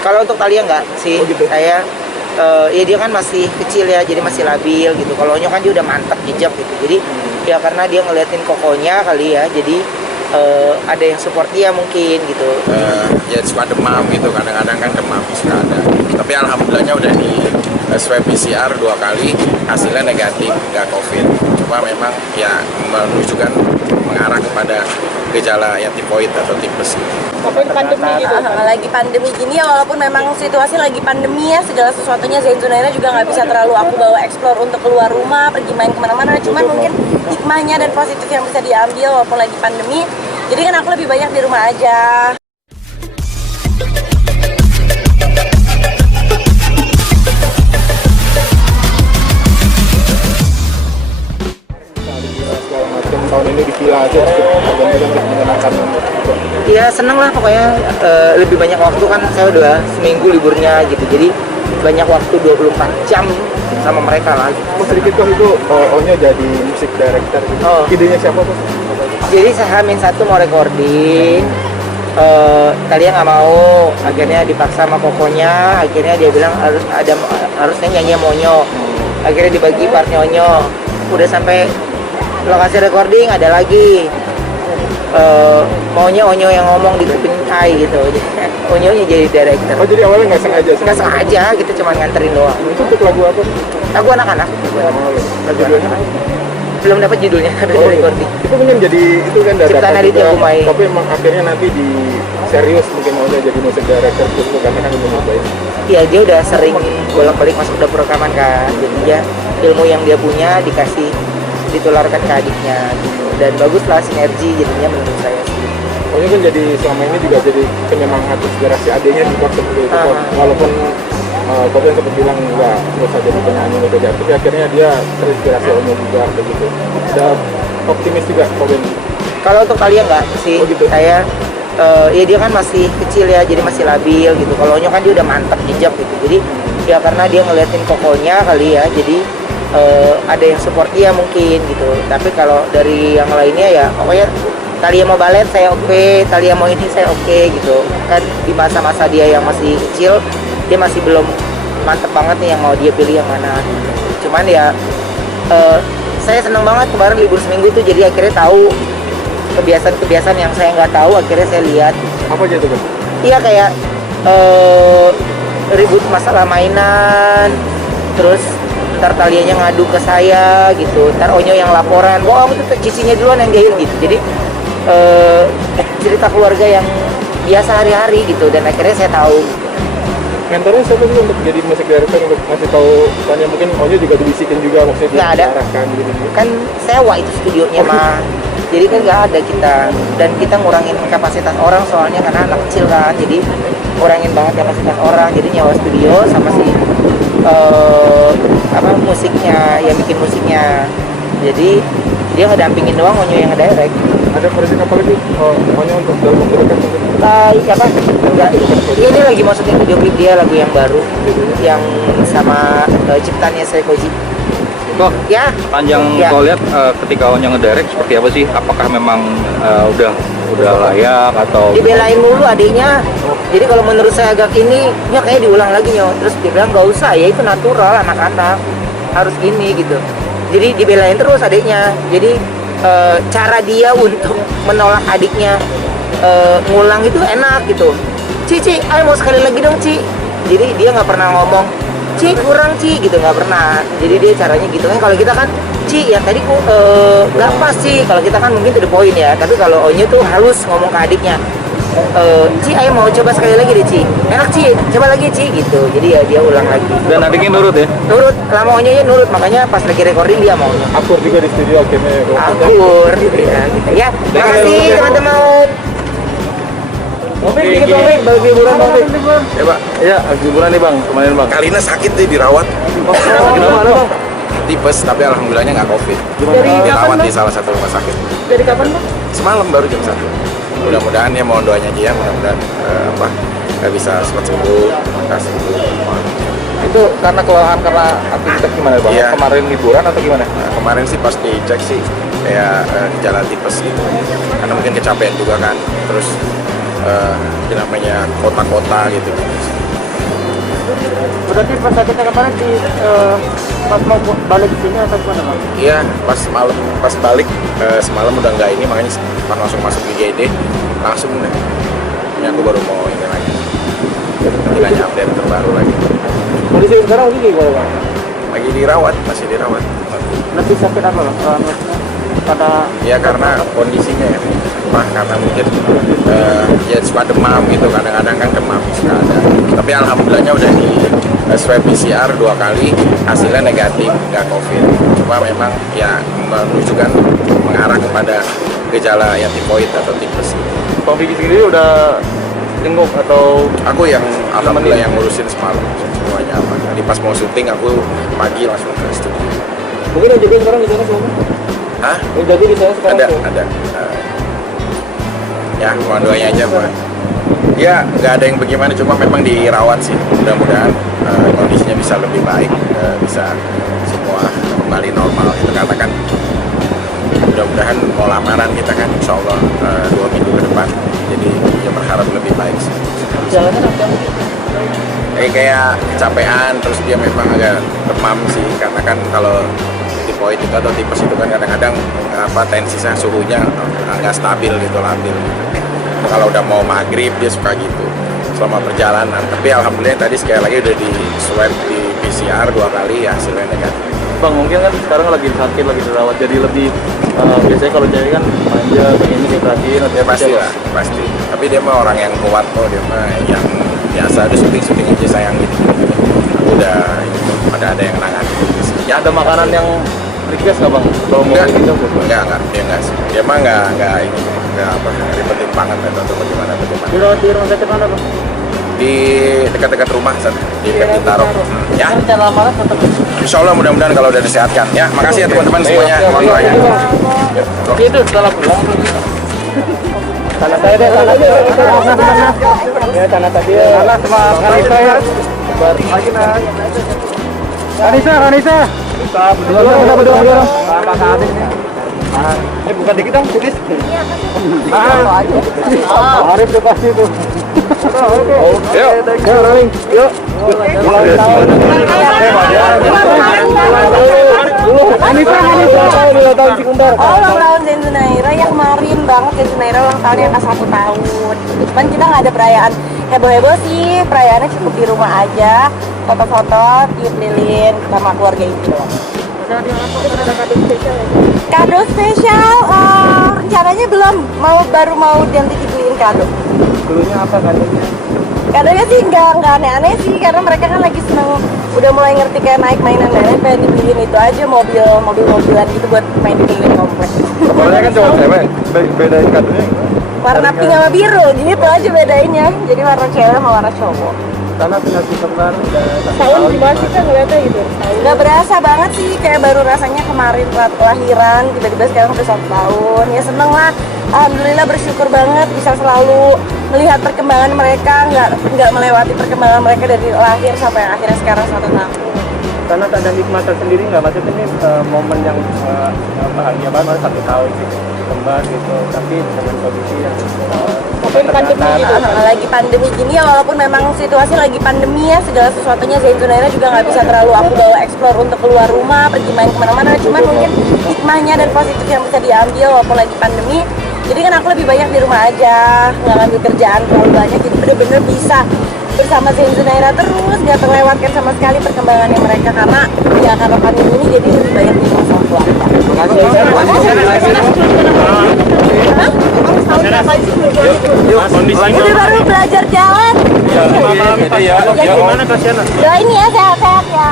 Kalau untuk Thalia enggak sih, Oh, gitu. saya ya dia kan masih kecil ya, jadi masih labil gitu. Kalau Onyo kan dia udah mantap jejak gitu. Jadi ya karena dia ngeliatin kokonya kali ya, jadi ada yang support dia mungkin gitu. Ya suka demam gitu, kadang-kadang kan demam suka ada. Tapi alhamdulillahnya udah di swab PCR 2 kali, hasilnya negatif, nggak COVID. Cuma memang ya menunjukkan mengarah kepada gejala yang tipoid atau tipes. Pandemi gitu. Lagi pandemi gini ya, walaupun memang situasi lagi pandemi ya, segala sesuatunya Zain Zunaira juga nggak bisa terlalu aku bawa explore untuk keluar rumah, pergi main kemana-mana. Cuman mungkin hikmahnya dan positif yang bisa diambil walaupun lagi pandemi, jadi kan aku lebih banyak di rumah aja. Segala macam tahun ini di villa aja cukup menyenangkan. Ya seneng lah pokoknya, lebih banyak waktu kan, saya udah seminggu liburnya gitu, jadi banyak waktu 24 jam sama mereka lah gitu. Mas sedikit kok itu Onyo jadi musik director gitu. Oh. Idenya siapa Mas? Jadi saya H-1 mau recording, Thalia nggak mau, akhirnya dipaksa sama kokonya, akhirnya dia bilang harusnya nyanyi sama Onyo, akhirnya dibagi partnya Onyo, udah sampai lokasi recording ada lagi, maunya Onyo yang ngomong di kuping Ai gitu, Onyo nya jadi director. Oh jadi awalnya nggak sengaja? Nggak sengaja, kita cuma nganterin doang. Itu untuk lagu apa? Lagu anak-anak. Judulnya? Belum dapat judulnya, ada Oh, recording. itu mungkin jadi itu kan Ciptaan Aditya Kumai. tapi emang akhirnya nanti di serius mungkin Onyo jadi musik director gitu karena kan udah nyobain. Iya, dia udah sering bolak-balik masuk dapur rekaman kan, jadi dia ilmu yang dia punya ditularkan ke adiknya gitu. Dan bagus lah sinergi jadinya menurut saya sih. Onyo kan jadi selama ini juga jadi penyemangat inspirasi adiknya di konsep seperti itu. Walaupun Koben sempat bilang nggak usah jadi penyanyi gitu ya, tapi akhirnya dia terinspirasi Onyo juga begitu. Udah optimis juga Koben. Kalau untuk Thalia enggak sih, Oh, gitu. saya ya dia kan masih kecil ya, jadi masih labil gitu. Kalau Onyo kan dia udah mantap jejak gitu, jadi ya karena dia ngeliatin kokonya kali ya, jadi ada yang support dia mungkin gitu. Tapi kalau dari yang lainnya ya pokoknya Thalia mau balet saya oke, Thalia mau ini saya oke gitu. Kan di masa-masa dia yang masih kecil, dia masih belum mantep banget nih yang mau dia pilih yang mana gitu. Cuman ya saya seneng banget kemarin libur seminggu itu, jadi akhirnya tahu kebiasaan-kebiasaan yang saya nggak tahu, akhirnya saya lihat. Apa aja itu kan? Iya kayak ribut masalah mainan, terus ntar Thalianya ngadu ke saya gitu, ntar Onyo yang laporan, wah itu cicinya duluan yang jahil gitu. Jadi cerita keluarga yang biasa hari-hari gitu, dan akhirnya saya tahu. Mentornya siapa sih untuk jadi musik director untuk ngasih tahu tanya, mungkin Onyo juga dibisikin juga maksudnya Nggak ada. diarahkan gitu. Kan sewa itu studionya mah, jadi kan nggak ada kita, dan kita ngurangin kapasitas orang soalnya karena anak kecil kan, jadi ngurangin banget kapasitas orang, jadi nyewa studio sama si musiknya yang bikin musiknya, jadi dia ngedampingin doang, Onyo yang ngedirect. Ada proyek apa lagi Onyo untuk dalam waktu dekat mungkin? Siapa? Enggak, ini lagi mau syuting video klip dia, lagu yang baru yang sama ciptaannya Sekoji. Kok Ya, panjang ya. kau lihat ketika Onyo ngedirect seperti apa sih? Apakah memang udah layak atau Dibelain mulu adiknya. Jadi kalau menurut saya agak ini, ya kayak diulang lagi Nyo. Terus dia bilang nggak usah, ya itu natural anak-anak harus gini gitu. Jadi dibelain terus adiknya. Jadi cara dia untuk menolak adiknya ngulang itu enak gitu. Ci, ayo mau sekali lagi dong Ci. Jadi dia nggak pernah ngomong Ci kurang Ci gitu, nggak pernah. Jadi dia caranya gitu kan. Kalau kita kan Ci yang tadi nggak pas Ci. Kalau kita kan mungkin to the point ya. Tapi kalau Onyo tuh halus ngomong ke adiknya. Ci ayo mau coba sekali lagi deh Ci, enak Ci, coba lagi Ci gitu. Jadi ya dia ulang lagi. dan adiknya nurut ya? Nurut, lama Onyo nya nurut, makanya pas lagi recording dia mau. Akur juga di studio akhirnya. Akur ya, gitu ya. Makasih teman-teman. Oke, bagi liburan Bang. Ya Pak, Iya, habis liburan nih Bang, kemarin Bang. Kalina sakit deh dirawat. Kenapa Bang? Tipes, tapi alhamdulillahnya nggak COVID. Dari Dirawat kapan di Bang? salah satu rumah sakit. Dari kapan Bang? Semalam baru jam 1. Mudah-mudahan ya, mohon doanya aja ya, mudah-mudahan nggak bisa cepat sembuh. Makasih. Itu karena kelelahan karena aktivitas gimana Bang? Iya. Kemarin liburan atau gimana? Nah, kemarin sih pas dicek sih kayak gejala tipes gitu, karena mungkin kecapean juga kan, terus namanya kota-kota gitu. Berarti pas sakitnya kemarin pas mau balik sini atau gimana Bang? Iya, pas balik semalam udah nggak ini, makanya pas langsung masuk IGD langsung deh. Ini aku baru mau ini lagi. Nanti nanya update terbaru lagi. Kondisi sekarang gini kalau Bang? Lagi dirawat, masih dirawat. Lebih sakit apa Bang? Maksudnya pada Ya karena kondisinya ya, karena mungkin ya suka demam gitu, kadang-kadang kan demam suka ada. Tapi alhamdulillahnya udah di swab PCR 2 kali, hasilnya negatif, nggak COVID. Cuma memang ya menunjukkan mengarah kepada gejala ya tifoid atau tipes. Bang Vicky sendiri udah jenguk atau Aku yang alhamdulillah yang ngurusin semalam semuanya apa. Tadi pas mau syuting aku pagi langsung ke studio. mungkin yang jaga sekarang di sana semua? Hah? Yang jaga di sana sekarang? Ada. Ya, mohon doanya aja, Pak. Ya, nggak ada yang bagaimana, cuma memang dirawat sih. Mudah-mudahan kondisinya bisa lebih baik, bisa semua kembali normal. Itu karena kan mudah-mudahan mau lamaran kita kan, insya Allah 2 minggu ke depan. Jadi ya berharap lebih baik sih. Jalannya apa? Kayak kecapean, terus dia memang agak demam sih, karena kan kalau tifoid itu atau tipes itu kan kadang-kadang tensinya suhunya nggak stabil gitu, labil gitu. Kalau udah mau maghrib dia suka gitu selama perjalanan. Tapi alhamdulillah tadi sekali lagi udah di swab di PCR 2 kali, ya hasilnya negatif. Bang mungkin kan sekarang lagi sakit, lagi dirawat, jadi lebih biasanya kalau cewek kan manja, pengen diperhatiin atau Ya pasti lah, pasti. Tapi dia mah orang yang kuat kok, dia mah yang biasa, ada syuting aja sayang gitu. Aku udah ada yang nangani. Ya ada makanan yang request nggak Bang? Kalau mau Enggak, gitu enggak, dia enggak sih. Dia mah enggak ini, enggak apa, ribetin banget atau bagaimana. Di rumah sakit mana Bang? Di dekat-dekat rumah sana, di Bintaro. Ya, Rencana lamaran tetap? insya Allah mudah-mudahan kalau udah disehatkan. Ya, makasih ya teman-teman semuanya. Mohon doanya. Itu setelah pulang. Tanah saya deh, tanah dia. Ya, tanah tadi. Tanah sama Anissa ya. Lagi naik. Anissa. Berdua. Apa kabar? Ini bukan dikit dong, Sidis. Arif tuh pasti tuh. Yuk, rolling. Yuk. Anissa, ulang tahun Cikundar. Oh, ulang tahun Zenzunaira yang kemarin banget. Zenzunaira ulang tahun yang ke 1 tahun. Cuman kita nggak ada perayaan heboh-heboh sih. Perayaannya cukup di rumah aja. Foto-foto, tiup lilin sama keluarga itu doang. Kado spesial, rencananya belum. Baru mau nanti dibeliin kado. Dulunya apa kadonya? Kadonya sih nggak aneh-aneh sih, karena mereka kan lagi seneng, udah mulai ngerti kayak naik mainan nenek, pengen dibeliin itu aja, mobil-mobilan gitu buat main di keliling kompleks. Soalnya kan cowok cewek, bedain kadonya Warna pink sama biru, gitu aja bedainnya. Jadi warna cewek sama warna cowok. Karena tinggal Cikundar. Tahun gimana sih kan ngeliatnya gitu? Nggak berasa banget sih, kayak baru rasanya kemarin lahiran, tiba-tiba sekarang udah 1 tahun. Ya seneng lah, alhamdulillah bersyukur banget bisa selalu melihat perkembangan mereka, nggak melewati perkembangan mereka dari lahir sampai akhirnya sekarang 1 tahun. Karena tak ada nikmat tersendiri nggak, maksudnya ini momen yang bahagia banget 1 tahun gitu, kembar gitu, tapi dengan kondisi yang Lagi pandemi gini ya, walaupun memang situasi lagi pandemi ya, segala sesuatunya Zenzunaira juga nggak bisa terlalu aku bawa explore untuk keluar rumah, pergi main kemana-mana. Cuman mungkin hikmahnya dan positif yang bisa diambil walaupun lagi pandemi, jadi kan aku lebih banyak di rumah aja, nggak ngambil kerjaan terlalu banyak, jadi bener-bener bisa bersama Zenzunaira terus, nggak terlewatkan sama sekali perkembangannya mereka, karena pandemi ini jadi lebih banyak di rumah sama keluarga. Udah baru belajar jalan. Gimana kasihan? Doain ya sehat-sehat ya.